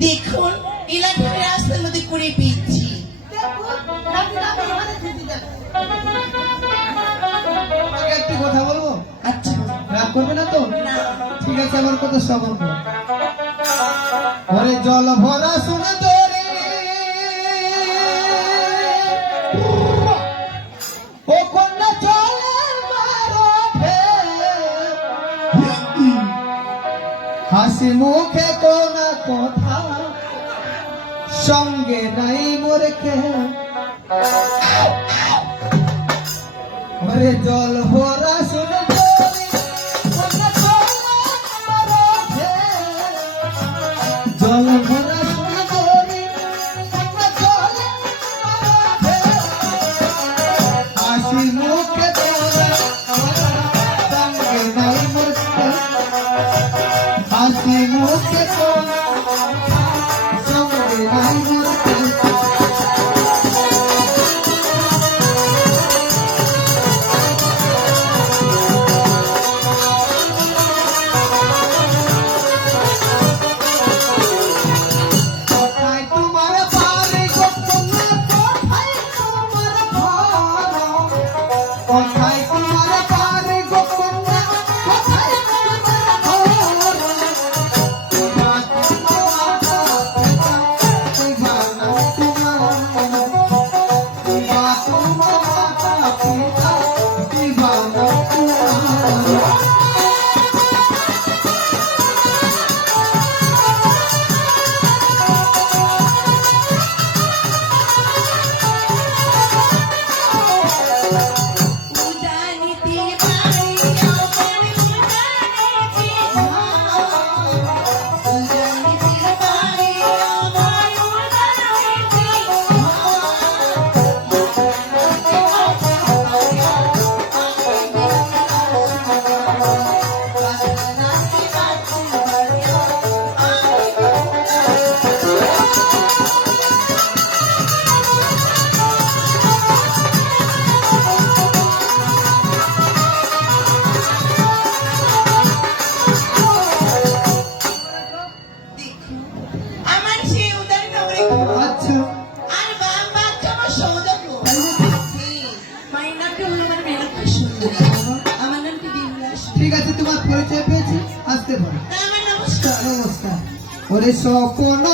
দেখুন এলাকার রাস্তার মধ্যে করে পেয়েছি একটি কথা বলব? আচ্ছা। রাগ করবে না তো? ঠিক আছে আমার কথা করো ওরে জল ভরা শুনে তোরে। ও হাসি মুখে কোনা কথা সঙ্গে নাই মোরে কে জল ভরা আমার সেই উদার নগরে আচ্ছা। আর বাম বাচ্চা আমার সৌদাগ্র মাইনাকে হলো আমার মেয়েরা খুব আমার নাম বিমলাস? ঠিক আছে তোমার পরিচয় পেয়েছি। আসতে পারো। আমার নমস্কার। নমস্কার। ওরে স্বপ্ন